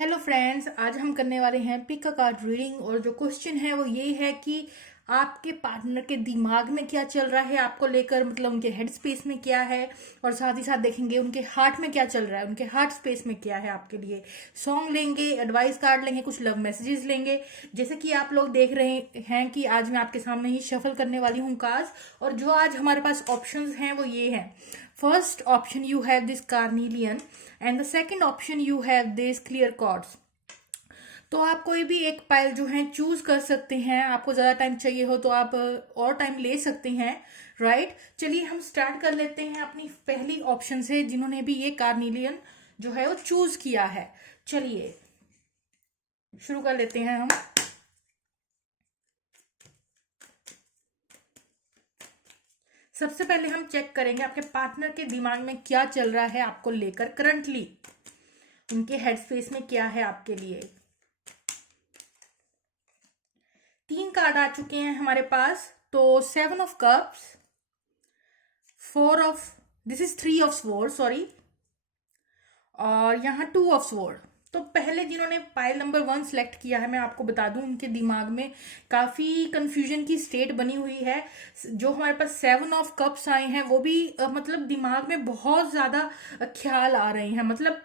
Hello friends, आज हम करने वाले हैं पिक अ कार्ड रीडिंग। और जो क्वेश्चन है वो ये है कि आपके पार्टनर के दिमाग में क्या चल रहा है आपको लेकर, मतलब उनके हेड स्पेस में क्या है, और साथ ही साथ देखेंगे उनके हार्ट में क्या चल रहा है, उनके हार्ट स्पेस में क्या है आपके लिए। सॉन्ग लेंगे, एडवाइस कार्ड लेंगे, कुछ लव मैसेजेस लेंगे। जैसे कि आप लोग देख रहे हैं कि आज मैं आपके सामने ही शफल करने वाली हूँ कार्ड्स। और जो आज हमारे पास ऑप्शंस हैं वो ये हैं। First option you have this carnelian and the second option you have this clear quartz. तो आप कोई भी एक पाइल जो है चूज कर सकते हैं। आपको ज़्यादा टाइम चाहिए हो तो आप और टाइम ले सकते हैं। राइट, चलिए हम स्टार्ट कर लेते हैं अपनी पहली ऑप्शन से, जिन्होंने भी ये कार्निलियन जो है वो चूज किया है। चलिए शुरू कर लेते हैं हम। सबसे पहले हम चेक करेंगे आपके पार्टनर के दिमाग में क्या चल रहा है आपको लेकर करंटली, उनके हेड स्पेस में क्या है आपके लिए। 3 कार्ड आ चुके हैं हमारे पास। तो 7 of cups, 4 of, this is 3 of sword, sorry, और यहाँ 2 ऑफ स्वॉर्ड। तो पहले जिन्होंने पाइल नंबर 1 सेलेक्ट किया है, मैं आपको बता दूं उनके दिमाग में काफी कंफ्यूजन की स्टेट बनी हुई है। जो हमारे पास 7 ऑफ कप्स आए हैं वो भी मतलब दिमाग में बहुत ज्यादा ख्याल आ रहे हैं। मतलब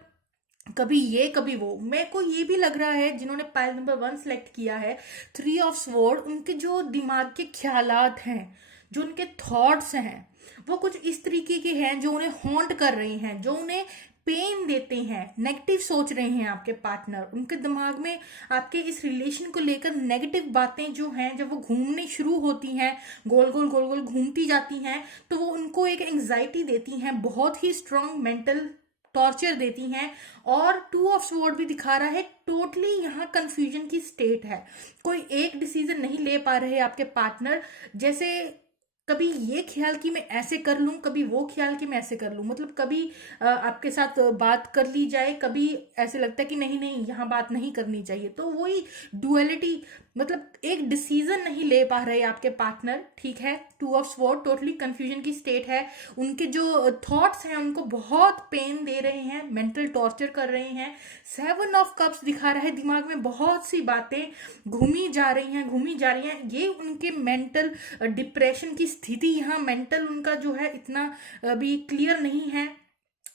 कभी ये कभी वो। मेरे को ये भी लग रहा है जिन्होंने पाइल नंबर 1 सेलेक्ट किया है, 3 ऑफ स्वॉर्ड, उनके जो दिमाग के ख्यालात हैं, जो उनके थॉट्स हैं, वो कुछ इस तरीके के हैं जो उन्हें हॉन्ट कर रहे हैं, जो उन्हें पेन देते हैं। नेगेटिव सोच रहे हैं आपके पार्टनर, उनके दिमाग में आपके इस रिलेशन को लेकर नेगेटिव बातें जो हैं, जब वो घूमने शुरू होती हैं, गोल गोल घूमती जाती हैं, तो वो उनको एक एंग्जाइटी देती हैं, बहुत ही स्ट्रांग मेंटल टॉर्चर देती हैं। और 2 ऑफ स्वॉर्ड भी दिखा रहा है टोटली यहाँ कंफ्यूजन की स्टेट है। कोई एक डिसीजन नहीं ले पा रहे आपके पार्टनर। जैसे कभी ये ख्याल कि मैं ऐसे कर लूं, कभी वो ख्याल कि मैं ऐसे कर लूं। मतलब कभी आपके साथ बात कर ली जाए, कभी ऐसे लगता है कि नहीं नहीं यहाँ बात नहीं करनी चाहिए। तो वही डुअलिटी, मतलब एक डिसीजन नहीं ले पा रहे आपके पार्टनर। ठीक है, 2 ऑफ स्वॉर्ड टोटली कंफ्यूजन की स्टेट है। उनके जो थॉट्स हैं उनको बहुत पेन दे रहे हैं, मेंटल टॉर्चर कर रहे हैं। 7 ऑफ कप्स दिखा रहा है दिमाग में बहुत सी बातें घूमी जा रही हैं, घूमी जा रही हैं। ये उनके मेंटल डिप्रेशन की स्थिति, यहाँ मेंटल उनका जो है इतना अभी क्लियर नहीं है।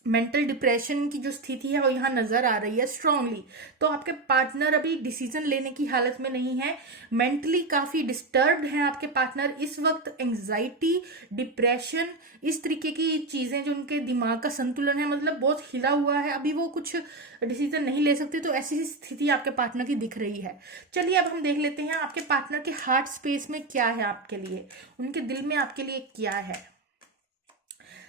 मेंटल डिप्रेशन की जो स्थिति है वो यहाँ नजर आ रही है स्ट्रांगली। तो आपके पार्टनर अभी डिसीजन लेने की हालत में नहीं है, मेंटली काफी डिस्टर्ब्ड हैं आपके पार्टनर इस वक्त। एंजाइटी, डिप्रेशन, इस तरीके की चीजें जो उनके दिमाग का संतुलन है, मतलब बहुत हिला हुआ है, अभी वो कुछ डिसीजन नहीं ले सकते। तो ऐसी स्थिति आपके पार्टनर की दिख रही है। चलिए अब हम देख लेते हैं आपके पार्टनर के हार्ट स्पेस में क्या है आपके लिए, उनके दिल में आपके लिए क्या है।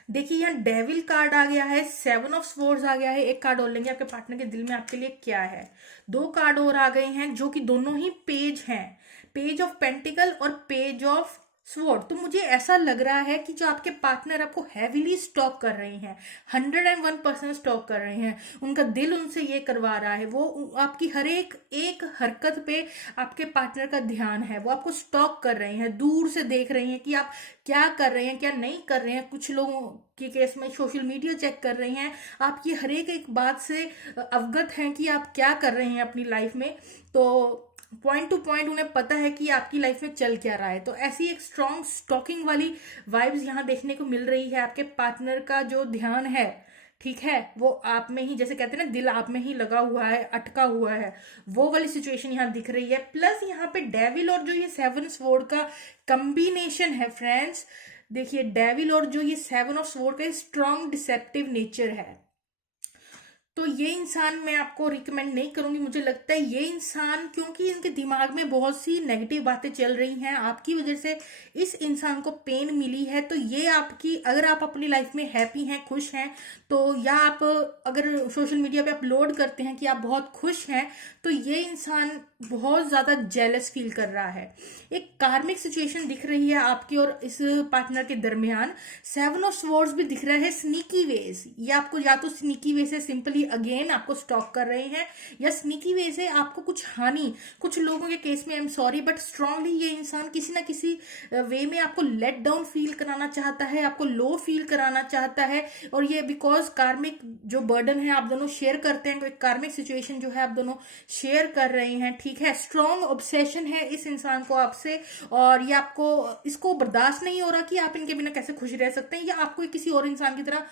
देखिए यहाँ डेविल कार्ड आ गया है, 7 ऑफ स्वॉर्ड्स आ गया है। एक कार्ड और लेंगे, आपके पार्टनर के दिल में आपके लिए क्या है। 2 कार्ड और आ गए हैं जो कि दोनों ही पेज हैं, पेज ऑफ पेंटिकल और पेज ऑफ स्वॉर्ड। तो मुझे ऐसा लग रहा है कि जो आपके पार्टनर आपको हैवीली स्टॉक कर रहे हैं, 101% स्टॉक कर रहे हैं, उनका दिल उनसे ये करवा रहा है। वो आपकी हर एक एक हरकत पे आपके पार्टनर का ध्यान है, वो आपको स्टॉक कर रहे हैं, दूर से देख रहे हैं कि आप क्या कर रहे हैं, क्या नहीं कर रहे हैं। कुछ लोगों के केस में सोशल मीडिया चेक कर रहे हैं, आप ये हर एक बात से अवगत हैं कि आप क्या कर रहे हैं अपनी लाइफ में। तो पॉइंट टू पॉइंट उन्हें पता है कि आपकी लाइफ में चल क्या रहा है। तो ऐसी एक स्ट्रॉन्ग स्टॉकिंग वाली वाइब्स यहाँ देखने को मिल रही है। आपके पार्टनर का जो ध्यान है, ठीक है, वो आप में ही, जैसे कहते हैं ना, दिल आप में ही लगा हुआ है, अटका हुआ है, वो वाली सिचुएशन यहाँ दिख रही है। प्लस यहाँ पे डेविल और जो ये 7 स्वॉर्ड का कंबिनेशन है फ्रेंड्स, देखिए डेविल और जो ये 7 ऑफ स्वॉर्ड का स्ट्रॉन्ग डिसेप्टिव नेचर है। तो ये इंसान मैं आपको रिकमेंड नहीं करूंगी। मुझे लगता है ये इंसान, क्योंकि इनके दिमाग में बहुत सी नेगेटिव बातें चल रही हैं, आपकी वजह से इस इंसान को पेन मिली है। तो ये आपकी, अगर आप अपनी लाइफ में हैप्पी हैं, खुश हैं, तो या आप अगर सोशल मीडिया पे अपलोड करते हैं कि आप बहुत खुश हैं, तो ये इंसान बहुत ज्यादा जेलस फील कर रहा है। एक कार्मिक सिचुएशन दिख रही है आपकी और इस पार्टनर के दरमियान। 7 ऑफ स्वॉर्ड्स भी दिख रहा है स्नीकी वेज। ये आपको या तो स्नीकी वे से सिंपली अभी अगेन आपको स्टॉक कर रहे हैं, या स्नीकी वे से आपको कुछ हानि, कुछ लोगों के केस में I am sorry but strongly ये इंसान किसी ना किसी वे में आपको लेट डाउन फील कराना चाहता है, आपको लो फील कराना चाहता है। और ये बिकॉज कार्मिक जो बर्डन है आप दोनों शेयर करते हैं, तो एक कार्मिक सिचुएशन जो है आप दोनों शेयर कर रहे हैं, ठीक है। स्ट्रॉन्ग ऑब्सेशन है इस इंसान को आपसे, और ये आपको इसको बर्दाश्त नहीं हो रहा कि आप इनके बिना कैसे खुश रह सकते हैं, या आपको किसी और इंसान की तरह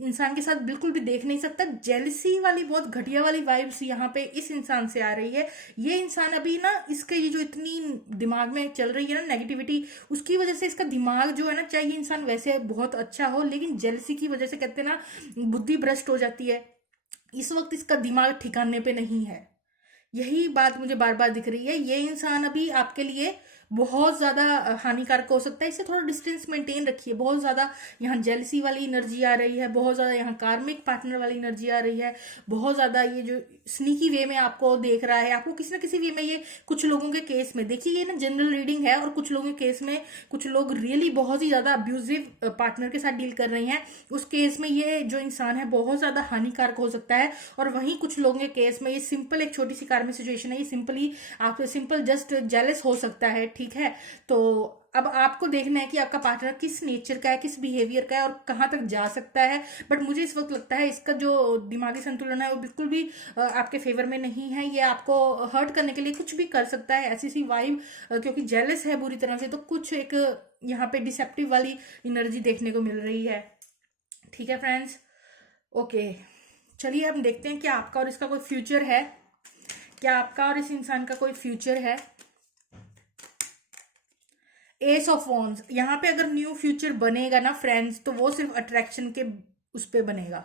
इंसान के साथ बिल्कुल भी देख नहीं सकता। जेलसी वाली बहुत घटिया वाली वाइब्स यहाँ पे इस इंसान से आ रही है। ये इंसान अभी ना, इसके ये जो इतनी दिमाग में चल रही है ना नेगेटिविटी, उसकी वजह से इसका दिमाग जो है ना, चाहे ये इंसान वैसे बहुत अच्छा हो, लेकिन जेलसी की वजह से कहते हैं ना बुद्धि भ्रष्ट हो जाती है। इस वक्त इसका दिमाग ठिकाने पे नहीं है, यही बात मुझे बार बार दिख रही है। ये इंसान अभी आपके लिए बहुत ज्यादा हानिकारक हो सकता है, इससे थोड़ा डिस्टेंस मेंटेन रखिए। बहुत ज्यादा यहाँ जेलसी वाली एनर्जी आ रही है, बहुत ज्यादा यहाँ कार्मिक पार्टनर वाली एनर्जी आ रही है, बहुत ज्यादा ये जो स्नीकी वे में आपको देख रहा है, आपको किसी ना किसी वे में ये कुछ लोगों के केस में देखिए, ये ना जनरल रीडिंग है, और कुछ लोगों के केस में कुछ लोग रियली बहुत ही ज्यादा अब्यूजिव पार्टनर के साथ डील कर रहे हैं, उस केस में ये जो इंसान है बहुत ज्यादा हानिकारक हो सकता है। और वहीं कुछ लोगों के केस में ये सिंपल एक छोटी सी कार्मिक सिचुएशन है, ये सिंपली आप सिंपल जस्ट जेलस हो सकता है, ठीक है। तो अब आपको देखना है कि आपका पार्टनर किस नेचर का है, किस बिहेवियर का है, और कहाँ तक जा सकता है। बट मुझे इस वक्त लगता है इसका जो दिमागी संतुलन है वो बिल्कुल भी आपके फेवर में नहीं है, ये आपको हर्ट करने के लिए कुछ भी कर सकता है, ऐसी सी वाइब, क्योंकि जेलस है बुरी तरह से, तो कुछ एक यहाँ पे डिसेप्टिव वाली एनर्जी देखने को मिल रही है, ठीक है फ्रेंड्स। ओके, चलिए हम देखते हैं कि आपका और इसका कोई फ्यूचर है, क्या आपका और इस इंसान का कोई फ्यूचर है। एस ऑफ वॉन्ड्स, यहाँ पे अगर न्यू फ्यूचर बनेगा ना फ्रेंड्स, तो वो सिर्फ अट्रैक्शन के उस पे बनेगा।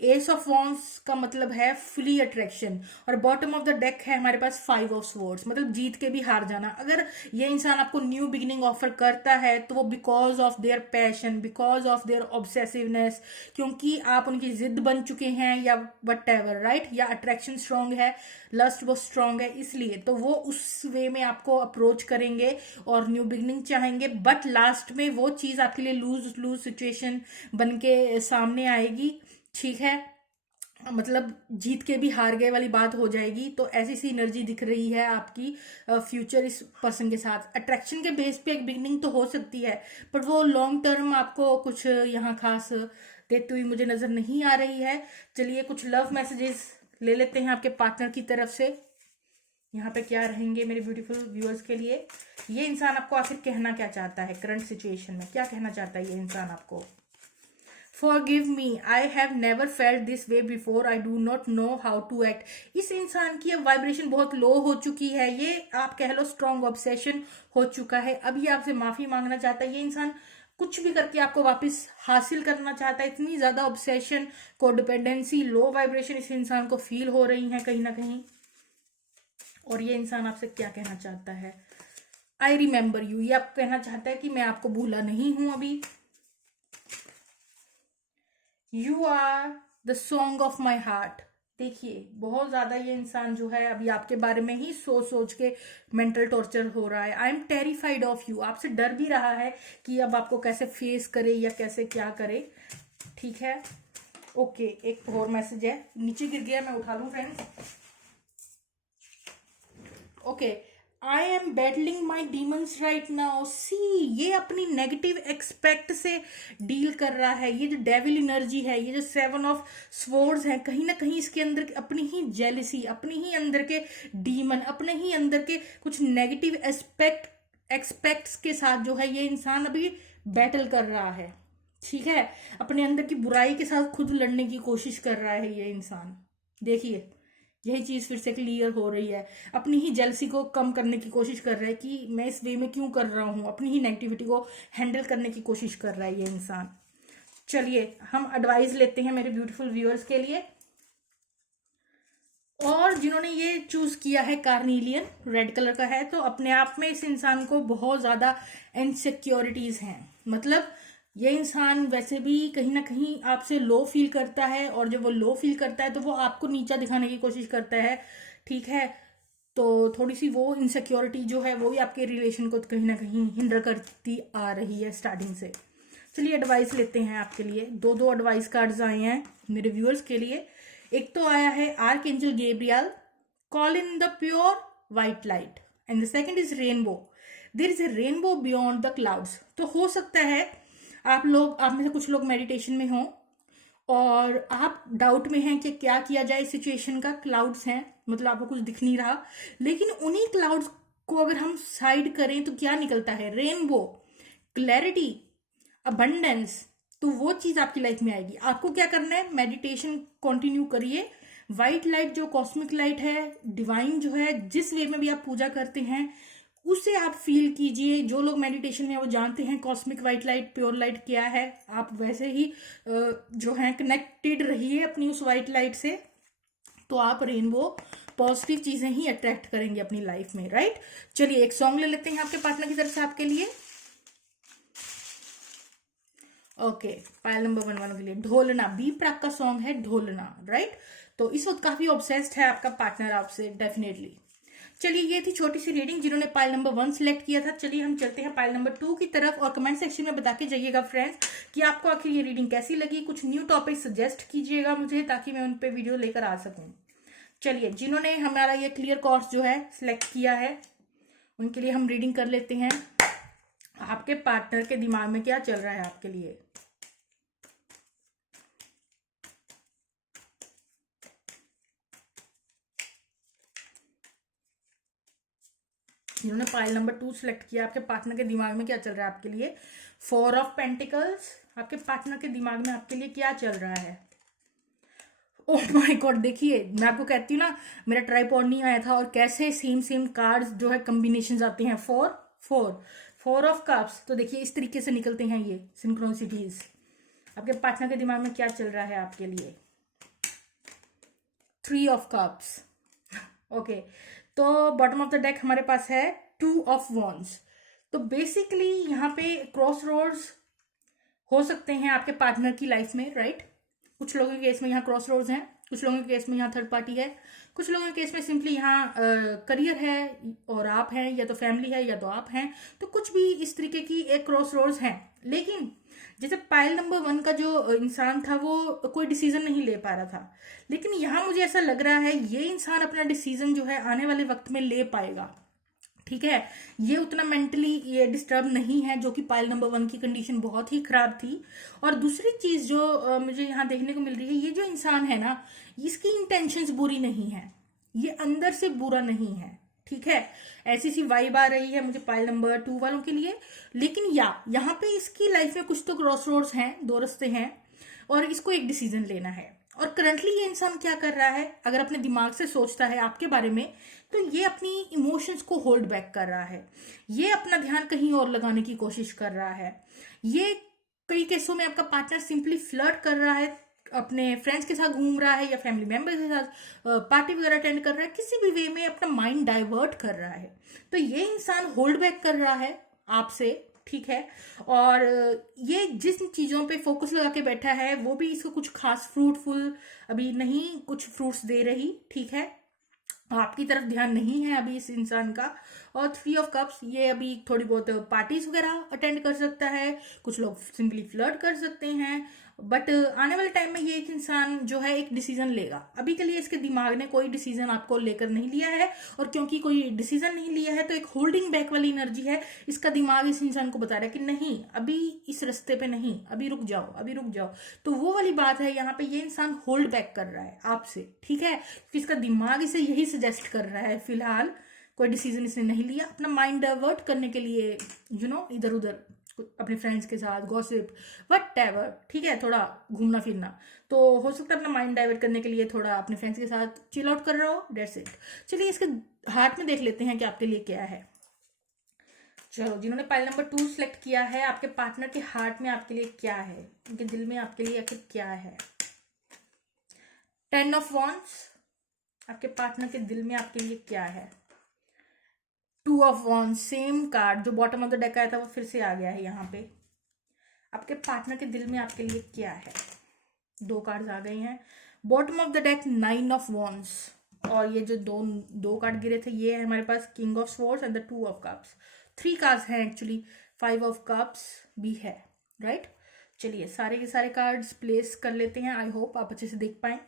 एस ऑफ वॉन्ड्स का मतलब है फुली अट्रैक्शन, और बॉटम ऑफ द डेक है हमारे पास 5 ऑफ स्वॉर्ड्स, मतलब जीत के भी हार जाना। अगर ये इंसान आपको न्यू बिगिनिंग ऑफर करता है तो वो because of their passion, because of their obsessiveness, क्योंकि आप उनकी जिद बन चुके हैं, या वट एवर, राइट, या अट्रैक्शन स्ट्रांग है, लस्ट बहुत स्ट्रांग है, इसलिए तो वो उस वे में आपको अप्रोच करेंगे और न्यू बिगिनिंग चाहेंगे। बट लास्ट में वो चीज आपके लिए लूज लूज सिचुएशन बन के सामने आएगी, ठीक है, मतलब जीत के भी हार गए वाली बात हो जाएगी। तो ऐसी सी एनर्जी दिख रही है आपकी फ्यूचर इस पर्सन के साथ। अट्रैक्शन के बेस पे एक बिगनिंग तो हो सकती है, बट वो लॉन्ग टर्म आपको कुछ यहाँ खास देती हुई मुझे नजर नहीं आ रही है। चलिए कुछ लव मैसेजेस ले लेते हैं आपके पार्टनर की तरफ से, यहाँ पे क्या रहेंगे मेरे ब्यूटीफुल व्यूअर्स के लिए। ये इंसान आपको आखिर कहना क्या चाहता है, करंट सिचुएशन में क्या कहना चाहता है ये इंसान आपको। Forgive me, I have never felt this way before, I do not know how to act. इस इंसान की अब वाइब्रेशन बहुत लो हो चुकी है, ये आप कह लो स्ट्रॉन्ग ऑब्सेशन हो चुका है। अब ये आपसे माफी मांगना चाहता है, ये इंसान कुछ भी करके आपको वापस हासिल करना चाहता है। इतनी ज्यादा ऑब्सेशन, कोडिपेंडेंसी, लो वाइब्रेशन इस इंसान को फील हो रही है कहीं ना कहीं। और ये इंसान आपसे क्या कहना चाहता है, आई रिमेंबर यू, ये आप कहना चाहता है कि मैं आपको भूला नहीं हूं अभी। You are the song of my heart. देखिए बहुत ज्यादा ये इंसान जो है अभी आपके बारे में ही सोच सोच के मेंटल टॉर्चर हो रहा है। I am terrified of you, आपसे डर भी रहा है कि अब आपको कैसे फेस करे या कैसे क्या करे, ठीक है। ओके, एक और मैसेज है, नीचे गिर गया, मैं उठा लूं friends. Okay, I am battling my demons right now. See, ये अपनी नेगेटिव एक्सपेक्ट से डील कर रहा है। ये जो डेविल एनर्जी है, ये जो 7 ऑफ स्वॉर्ड्स है, कहीं ना कहीं इसके अंदर अपनी ही जेलिसी, अपनी ही अंदर के डीमन, अपने ही अंदर के कुछ नेगेटिव एक्सपेक्ट्स के साथ जो है ये इंसान अभी बैटल कर रहा है, ठीक है। अपने अंदर की बुराई के साथ खुद लड़ने की कोशिश कर रहा है ये इंसान। देखिए यही चीज फिर से क्लियर हो रही है, अपनी ही जेलसी को कम करने की कोशिश कर रहा है कि मैं इस वे में क्यों कर रहा हूं, अपनी ही नेगेटिविटी को हैंडल करने की कोशिश कर रहा है ये इंसान। चलिए हम एडवाइस लेते हैं मेरे ब्यूटीफुल व्यूअर्स के लिए। और जिन्होंने ये चूज किया है कार्नीलियन रेड कलर का है, तो अपने आप में इस इंसान को बहुत ज्यादा इनसिक्योरिटीज हैं। मतलब ये इंसान वैसे भी कहीं ना कहीं आपसे लो फील करता है, और जब वो लो फील करता है तो वो आपको नीचा दिखाने की कोशिश करता है, ठीक है। तो थोड़ी सी वो इनसिक्योरिटी जो है वो भी आपके रिलेशन को कहीं ना कहीं हिंडर करती आ रही है स्टार्टिंग से। चलिए एडवाइस लेते हैं आपके लिए। दो एडवाइस कार्ड्स आए हैं मेरे व्यूअर्स के लिए। एक तो आया है archangel Gabriel, call in the pure white light, and the second is rainbow, there is a rainbow beyond the clouds. तो हो सकता है आप में से कुछ लोग मेडिटेशन में हों और आप डाउट में हैं कि क्या किया जाए इस सिचुएशन का। क्लाउड्स हैं, मतलब आपको कुछ दिख नहीं रहा, लेकिन उन्हीं क्लाउड्स को अगर हम साइड करें तो क्या निकलता है? Rainbow, clarity, abundance. तो वो चीज आपकी लाइफ में आएगी। आपको क्या करना है? मेडिटेशन कंटिन्यू करिए। व्हाइट लाइट जो कॉस्मिक लाइट है, डिवाइन जो है, जिस वे में भी आप पूजा करते हैं उसे आप फील कीजिए। जो लोग मेडिटेशन में वो जानते हैं cosmic white light, pure light क्या है। आप वैसे ही जो है कनेक्टेड रहिए अपनी उस व्हाइट लाइट से, तो आप रेनबो पॉजिटिव चीजें ही अट्रैक्ट करेंगे अपनी लाइफ में, राइट। चलिए एक सॉन्ग ले लेते हैं आपके पार्टनर की तरफ से आपके लिए। ओके, पायल नंबर 11 के लिए ढोलना, बी प्राक का सॉन्ग है ढोलना, राइट। तो इस वक्त काफी ऑब्सेस्ड है आपका पार्टनर आपसे, डेफिनेटली। चलिए ये थी छोटी सी रीडिंग जिन्होंने पायल नंबर 1 सिलेक्ट किया था। चलिए हम चलते हैं पायल नंबर 2 की तरफ, और कमेंट सेक्शन में बता के जाइएगा फ्रेंड्स कि आपको आखिर ये रीडिंग कैसी लगी। कुछ न्यू टॉपिक सजेस्ट कीजिएगा मुझे, ताकि मैं उन पे वीडियो लेकर आ सकूं। चलिए जिन्होंने हमारा ये क्लियर कोर्स जो है सिलेक्ट किया है, उनके लिए हम रीडिंग कर लेते हैं। आपके पार्टनर के दिमाग में क्या चल रहा है आपके लिए? जिन्होंने पाइल नंबर 2 सिलेक्ट किया, आपके पार्टनर के दिमाग में क्या चल रहा है आपके लिए? 4 ऑफ पेंटिकल्स, आपके पार्टनर के दिमाग में आपके लिए क्या चल रहा है? ओह माय गॉड, देखिए मैं आपको कहती हूँ ना, मेरा ट्राइपॉड नहीं आया था और कैसे सेम सेम कार्ड्स जो है कॉम्बिनेशन आते हैं। 4 ऑफ कप्स। तो देखिए इस तरीके से निकलते हैं ये सिंक्रोनिसिटीज। आपके पार्टनर के दिमाग में क्या चल रहा है आपके लिए? 3 ऑफ कप्स। ओके, तो बॉटम ऑफ द डेक हमारे पास है 2 ऑफ वॉन्ड्स। तो बेसिकली यहाँ पे क्रॉस रोड्स हो सकते हैं आपके पार्टनर की लाइफ में, राइट। कुछ लोगों के केस में यहाँ क्रॉस रोड्स हैं, कुछ लोगों के केस में यहाँ थर्ड पार्टी है, कुछ लोगों के केस में सिंपली यहाँ करियर है और आप हैं, या तो फैमिली है या तो आप हैं। तो कुछ भी इस तरीके की एक क्रॉस रोड्स हैं। लेकिन जैसे पाइल नंबर 1 का जो इंसान था वो कोई डिसीजन नहीं ले पा रहा था, लेकिन यहाँ मुझे ऐसा लग रहा है ये इंसान अपना डिसीजन जो है आने वाले वक्त में ले पाएगा, ठीक है। ये उतना मेंटली ये डिस्टर्ब नहीं है, जो कि पाइल नंबर 1 की कंडीशन बहुत ही खराब थी। और दूसरी चीज जो मुझे यहाँ देखने को मिल रही है, ये जो इंसान है ना, इसकी इंटेंशंस बुरी नहीं है, ये अंदर से बुरा नहीं है, ठीक है। ऐसी सी वाइब आ रही है मुझे पाइल नंबर 2 वालों के लिए। लेकिन यहाँ पे इसकी लाइफ में कुछ तो क्रॉस रोड्स हैं, 2 रास्ते हैं, और इसको एक डिसीजन लेना है। और करंटली ये इंसान क्या कर रहा है, अगर अपने दिमाग से सोचता है आपके बारे में, तो ये अपनी इमोशंस को होल्ड बैक कर रहा है, ये अपना ध्यान कहीं और लगाने की कोशिश कर रहा है। ये कई केसों में आपका पार्टनर सिंपली फ्लर्ट कर रहा है, अपने फ्रेंड्स के साथ घूम रहा है या फैमिली मेंबर के साथ पार्टी वगैरह अटेंड कर रहा है, किसी भी वे में अपना माइंड डाइवर्ट कर रहा है। तो ये इंसान होल्ड बैक कर रहा है आपसे, ठीक है। और ये जिस चीजों पे फोकस लगा के बैठा है वो भी इसको कुछ खास फ्रूटफुल अभी नहीं कुछ फ्रूट्स दे रही, ठीक है। आपकी तरफ ध्यान नहीं है अभी इस इंसान का। और 3 ऑफ कप्स, ये अभी थोड़ी बहुत पार्टीज वगैरह अटेंड कर सकता है, कुछ लोग सिंपली फ्लर्ट कर सकते हैं, बट आने वाले टाइम में ये एक इंसान जो है एक डिसीजन लेगा। अभी के लिए इसके दिमाग ने कोई डिसीजन आपको लेकर नहीं लिया है, और क्योंकि कोई डिसीजन नहीं लिया है तो एक होल्डिंग बैक वाली एनर्जी है। इसका दिमाग इस इंसान को बता रहा है कि नहीं, अभी इस रास्ते पे नहीं, अभी रुक जाओ, अभी रुक जाओ। तो वो वाली बात है, यहाँ पे ये इंसान होल्ड बैक कर रहा है आपसे, ठीक है, क्योंकि इसका दिमाग इसे यही सजेस्ट कर रहा है। फिलहाल कोई डिसीजन इसने नहीं लिया, अपना माइंड डाइवर्ट करने के लिए इधर उधर अपने फ्रेंड्स के साथ गॉसिप व्हाटएवर, ठीक है, थोड़ा घूमना फिरना। तो हो सकता है अपना माइंड डाइवर्ट करने के लिए थोड़ा अपने फ्रेंड्स के साथ चिल आउट कर रहा हो, डेट्स इट। चलिए इसके हार्ट में देख लेते हैं कि आपके लिए क्या है। चलो, जिन्होंने पाइल नंबर 2 सिलेक्ट किया है, आपके पार्टनर के हार्ट में आपके लिए क्या है, उनके दिल में आपके लिए आखिर क्या है? 10 ऑफ वॉन्ड्स, आपके पार्टनर के दिल में आपके लिए क्या है? 2 ऑफ वॉन्ड्स, सेम कार्ड जो बॉटम ऑफ द डेक आया था वो फिर से आ गया है यहाँ पे। आपके पार्टनर के दिल में आपके लिए क्या है? 2 कार्ड्स आ गई हैं। Bottom of the deck 9 of wands, और ये जो दो कार्ड गिरे थे ये है हमारे पास king of swords and the 2 of cups. 3 cards हैं एक्चुअली, 5 ऑफ कप्स भी है, राइट। चलिए सारे के सारे कार्ड्स प्लेस कर लेते हैं, आई होप आप अच्छे से देख पाए।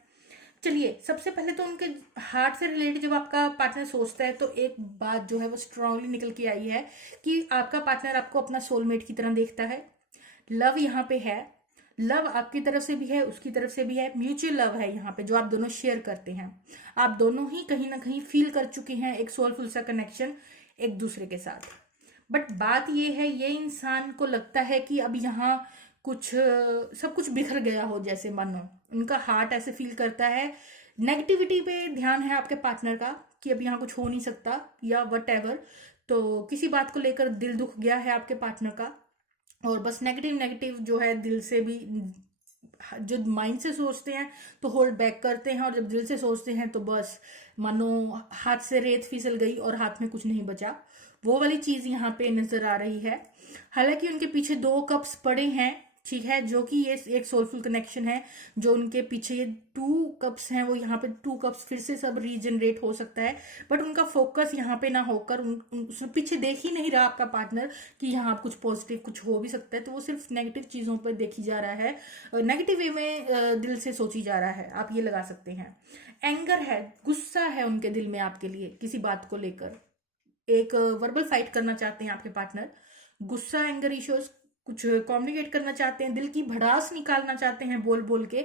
चलिए, सबसे पहले तो उनके हार्ट से रिलेटेड जब आपका पार्टनर सोचता है तो एक बात जो है वो स्ट्रांगली निकल के आई है कि आपका पार्टनर आपको अपना सोलमेट की तरह देखता है। लव यहाँ पे है, लव आपकी तरफ से भी है, उसकी तरफ से भी है, म्यूचुअल लव है यहाँ पे जो आप दोनों शेयर करते हैं। आप दोनों ही कहीं ना कहीं फील कर चुके हैं एक सोलफुल सा कनेक्शन एक दूसरे के साथ। बट बात ये है, ये इंसान को लगता है कि अब यहाँ कुछ सब कुछ बिखर गया हो, जैसे मानो उनका हार्ट ऐसे फील करता है। नेगेटिविटी पे ध्यान है आपके पार्टनर का कि अब यहाँ कुछ हो नहीं सकता या वट एवर। तो किसी बात को लेकर दिल दुख गया है आपके पार्टनर का, और बस नेगेटिव नेगेटिव जो है दिल से भी, जो माइंड से सोचते हैं तो होल्ड बैक करते हैं, और जब दिल से सोचते हैं तो बस मानो हाथ से रेत फिसल गई और हाथ में कुछ नहीं बचा, वो वाली चीज यहाँ पे नजर आ रही है। हालांकि उनके पीछे 2 कप्स पड़े हैं, ठीक है, जो कि ये एक सोलफुल कनेक्शन है। जो उनके पीछे ये 2 कप्स हैं, वो यहाँ पे 2 कप्स फिर से सब रीजनरेट हो सकता है। बट उनका फोकस यहाँ पे ना होकर उसमें पीछे देख ही नहीं रहा आपका पार्टनर कि यहाँ कुछ पॉजिटिव कुछ हो भी सकता है, तो वो सिर्फ नेगेटिव चीजों पर देखी जा रहा है, नेगेटिव वे में दिल से सोची जा रहा है, आप ये लगा सकते हैं। एंगर है, गुस्सा है उनके दिल में आपके लिए किसी बात को लेकर, एक वर्बल फाइट करना चाहते हैं आपके पार्टनर। गुस्सा, एंगर इश्यूज, कुछ कम्युनिकेट करना चाहते हैं, दिल की भड़ास निकालना चाहते हैं बोल बोल के,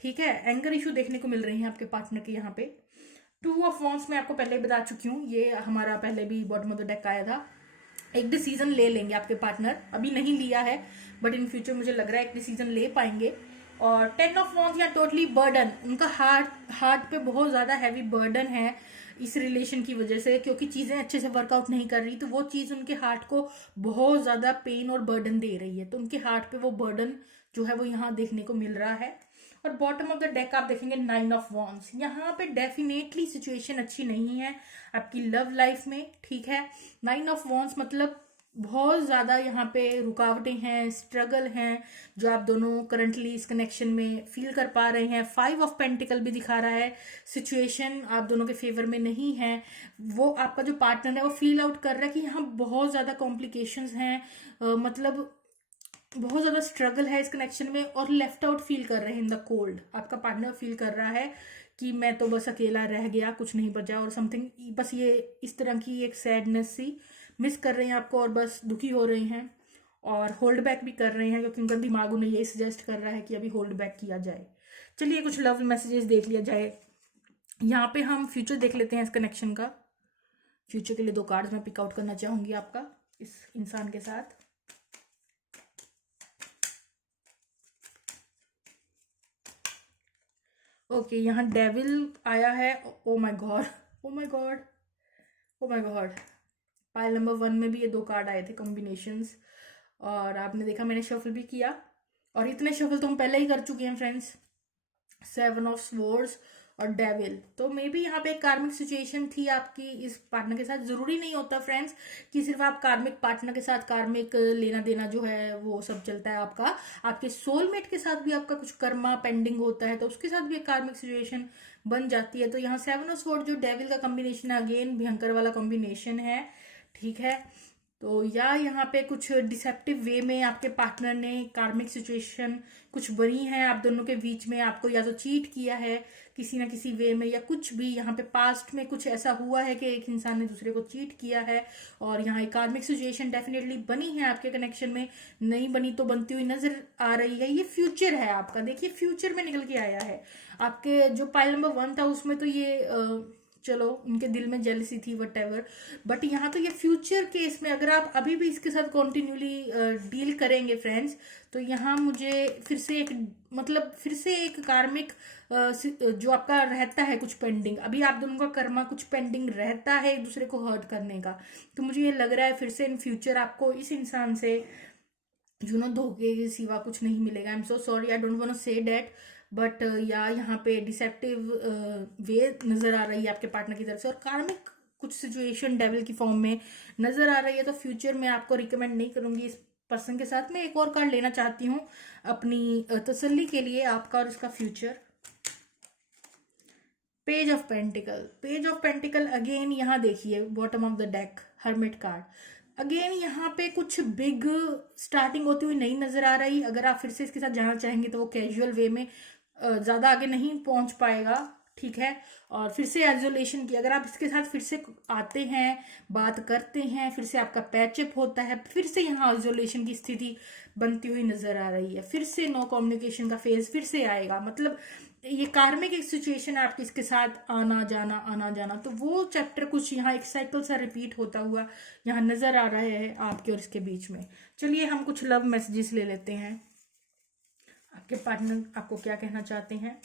ठीक है। एंगर इशू देखने को मिल रही है आपके पार्टनर के यहाँ पे। 2 ऑफ वॉन्ड्स मैं आपको पहले ही बता चुकी हूँ, ये हमारा पहले भी बॉटम ऑफ द डेक आया था। एक डिसीजन ले लेंगे आपके पार्टनर, अभी नहीं लिया है बट इन फ्यूचर मुझे लग रहा है एक डिसीजन ले पाएंगे। और 10 ऑफ वॉन्ड्स या टोटली बर्डन, उनका हार्ट पे बहुत ज्यादा हैवी बर्डन है इस रिलेशन की वजह से, क्योंकि चीजें अच्छे से वर्कआउट नहीं कर रही, तो वो चीज उनके हार्ट को बहुत ज्यादा पेन और बर्डन दे रही है, तो उनके हार्ट पे वो बर्डन जो है वो यहाँ देखने को मिल रहा है। और बॉटम ऑफ द डेक आप देखेंगे 9 ऑफ वॉन्ड्स, यहाँ पे डेफिनेटली सिचुएशन अच्छी नहीं है आपकी लव लाइफ में, ठीक है। 9 ऑफ वॉन्ड्स मतलब बहुत ज्यादा यहाँ पे रुकावटें हैं, स्ट्रगल हैं जो आप दोनों करंटली इस कनेक्शन में फील कर पा रहे हैं। 5 ऑफ पेंटिकल भी दिखा रहा है, सिचुएशन आप दोनों के फेवर में नहीं है। वो आपका जो पार्टनर है वो फील आउट कर रहा है कि यहाँ बहुत ज्यादा कॉम्प्लिकेशंस हैं, मतलब बहुत ज्यादा स्ट्रगल है इस कनेक्शन में, और लेफ्ट आउट फील कर रहे हैं इन द कोल्ड। आपका पार्टनर फील कर रहा है कि मैं तो बस अकेला रह गया, कुछ नहीं बचा, और समथिंग, बस ये इस तरह की एक सैडनेस सी मिस कर रहे हैं आपको, और बस दुखी हो रहे हैं और होल्ड बैक भी कर रहे हैं, क्योंकि उनका दिमाग उन्हें ये सजेस्ट कर रहा है कि अभी होल्ड बैक किया जाए। चलिए कुछ लव मैसेजेस देख लिया जाए। यहाँ पे हम फ्यूचर देख लेते हैं इस कनेक्शन का। फ्यूचर के लिए 2 कार्ड्स मैं पिक आउट करना चाहूंगी आपका इस इंसान के साथ। ओके, यहाँ डेविल आया है। Oh my God, oh my God, oh my God. Pile number 1 में भी ये 2 कार्ड आए थे कॉम्बिनेशंस, और आपने देखा मैंने शफल भी किया, और इतने शफल तो हम पहले ही कर चुके हैं फ्रेंड्स। 7 ऑफ स्वॉर्ड्स और डेविल, तो मे बी यहाँ पे एक कार्मिक सिचुएशन थी आपकी इस पार्टनर के साथ। जरूरी नहीं होता फ्रेंड्स कि सिर्फ आप कार्मिक पार्टनर के साथ कार्मिक लेना देना जो है वो सब चलता है आपका, आपके सोलमेट के साथ भी आपका कुछ कर्मा पेंडिंग होता है, तो उसके साथ भी एक कार्मिक सिचुएशन बन जाती है। तो यहाँ 7 ऑफ स्वॉर्ड जो डेविल का कॉम्बिनेशन है, अगेन भयंकर वाला कॉम्बिनेशन है, ठीक है। तो या यहाँ पे कुछ डिसेप्टिव वे में आपके पार्टनर ने कार्मिक सिचुएशन कुछ बनी है आप दोनों के बीच में, आपको या तो चीट किया है किसी ना किसी वे में, या कुछ भी यहाँ पे पास्ट में कुछ ऐसा हुआ है कि एक इंसान ने दूसरे को चीट किया है, और यहाँ एक कार्मिक सिचुएशन डेफिनेटली बनी है आपके कनेक्शन में, नहीं बनी तो बनती हुई नजर आ रही है। ये फ्यूचर है आपका, देखिए फ्यूचर में निकल के आया है। आपके जो पाइल नंबर 1 था उसमें तो ये चलो उनके दिल में जेलसी थी वट एवर, बट यहाँ तो ये फ्यूचर केस में अगर आप अभी भी इसके साथ कॉन्टिन्यूली डील करेंगे फ्रेंड्स, तो यहाँ मुझे फिर से एक मतलब फिर से एक कार्मिक जो आपका रहता है कुछ पेंडिंग, अभी आप दोनों का कर्मा कुछ पेंडिंग रहता है एक दूसरे को हर्ट करने का, तो मुझे ये लग रहा है फिर से इन फ्यूचर आपको इस इंसान से धोखे के सिवा कुछ नहीं मिलेगा। I am so sorry, I don't want to say that, but या यहाँ पे डिसेप्टिव वे नजर आ रही है आपके पार्टनर की तरफ से, और कार्मिक कुछ सिचुएशन डेविल की फॉर्म में नजर आ रही है। तो फ्यूचर में आपको रिकमेंड नहीं करूंगी इस पर्सन के साथ। मैं एक और कार्ड लेना चाहती हूँ अपनी तसल्ली के लिए, आपका और इसका future. Page of pentacle, page of pentacle again यहाँ देखिए bottom of the deck, hermit card. Again यहाँ पे कुछ बिग स्टार्टिंग होती हुई नहीं नजर आ रही। अगर आप फिर से इसके साथ जाना चाहेंगे तो वो कैजुअल वे में ज्यादा आगे नहीं पहुंच पाएगा, ठीक है। और फिर से आइसोलेशन की, अगर आप इसके साथ फिर से आते हैं, बात करते हैं, फिर से आपका पैचअप होता है, फिर से यहाँ आइसोलेशन की स्थिति बनती हुई नजर आ रही है, फिर से नो कम्युनिकेशन का फेज फिर से आएगा, मतलब ये कार्मिक एक सिचुएशन है आपकी, इसके साथ आना जाना आना जाना, तो वो चैप्टर कुछ यहाँ एक साइकिल सा रिपीट होता हुआ यहाँ नजर आ रहा है आपके और इसके बीच में। चलिए हम कुछ लव मैसेजेस ले लेते हैं। आपके पार्टनर आपको क्या कहना चाहते हैं?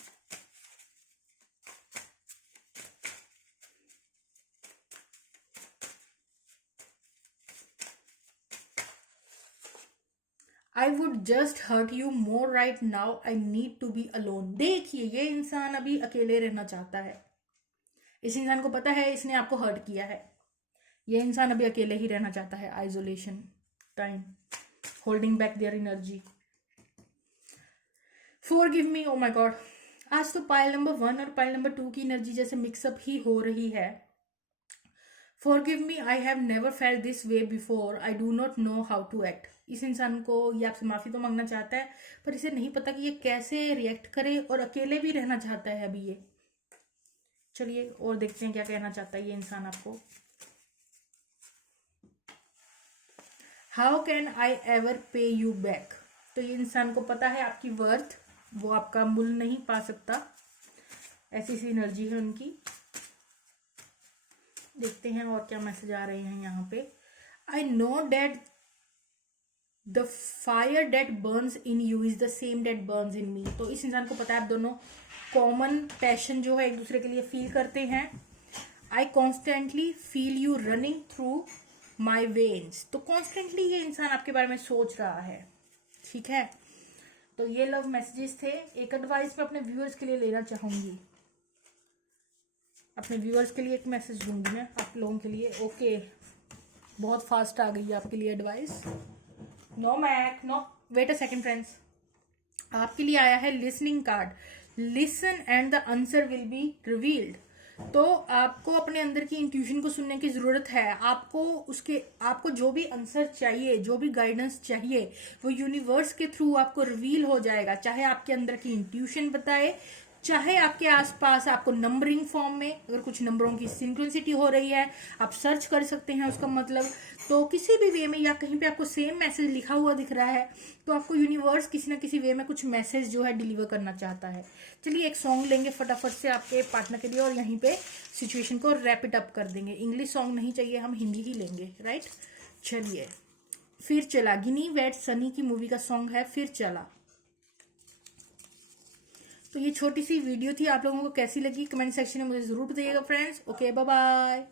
I would just hurt you more right now, I need to be alone. देखिए ये इंसान अभी अकेले रहना चाहता है, इस इंसान को पता है इसने आपको हर्ट किया है, ये इंसान अभी अकेले ही रहना चाहता है, isolation time, holding back their energy. Forgive me, oh my God, आज तो पाइल नंबर 1 और पाइल नंबर 2 की एनर्जी जैसे मिक्सअप ही हो रही है। Forgive me, I have never felt this way before, I do not know how to act. इस इंसान को ये आपसे माफी तो मांगना चाहता है, पर इसे नहीं पता कि ये कैसे रिएक्ट करे, और अकेले भी रहना चाहता है अभी ये। चलिए और देखते हैं क्या कहना चाहता है ये इंसान आपको। हाउ कैन आई एवर पे यू बैक। तो ये इंसान को पता है आपकी वर्थ, वो आपका मूल्य नहीं पा सकता, ऐसी सी एनर्जी है उनकी। देखते हैं और क्या मैसेज आ रहे हैं यहाँ पे। I know that the fire that burns in you is the same that burns in me. तो इस इंसान को पता है आप दोनों कॉमन पैशन जो है एक दूसरे के लिए फील करते हैं। आई constantly feel you running through my veins. तो कॉन्स्टेंटली ये इंसान आपके बारे में सोच रहा है, ठीक है। तो ये लव मैसेजेस थे। एक एडवाइस मैं अपने व्यूअर्स के लिए लेना चाहूंगी, अपने व्यूअर्स के लिए एक मैसेज दूंगी मैं आप लोगों के लिए। ओके, बहुत फास्ट आ गई है आपके लिए एडवाइस। नो मैक no, wait a second friends, आपके लिए आया है listening card. Listen and the answer will be revealed. तो आपको अपने अंदर की इंट्यूशन को सुनने की जरूरत है। आपको जो भी आंसर चाहिए, जो भी गाइडेंस चाहिए, वो यूनिवर्स के थ्रू आपको रिवील हो जाएगा। चाहे आपके अंदर की इंट्यूशन बताए, चाहे आपके आसपास आपको नंबरिंग फॉर्म में अगर कुछ नंबरों की सिंक्रोनिसिटी हो रही है, आप सर्च कर सकते हैं उसका मतलब। तो किसी भी वे में या कहीं पे आपको सेम मैसेज लिखा हुआ दिख रहा है, तो आपको यूनिवर्स किसी ना किसी वे में कुछ मैसेज जो है डिलीवर करना चाहता है। चलिए एक सॉन्ग लेंगे फटाफट से आपके पार्टनर के लिए, और यहीं पे सिचुएशन को रैप इट अप कर देंगे। इंग्लिश सॉन्ग नहीं चाहिए, हम हिंदी ही लेंगे, राइट। चलिए, फिर चला, गिनी वेट सनी की मूवी का सॉन्ग है फिर चला। तो ये छोटी सी वीडियो थी, आप लोगों को कैसी लगी कमेंट सेक्शन में मुझे जरूर बताइएगा फ्रेंड्स। Okay, bye bye.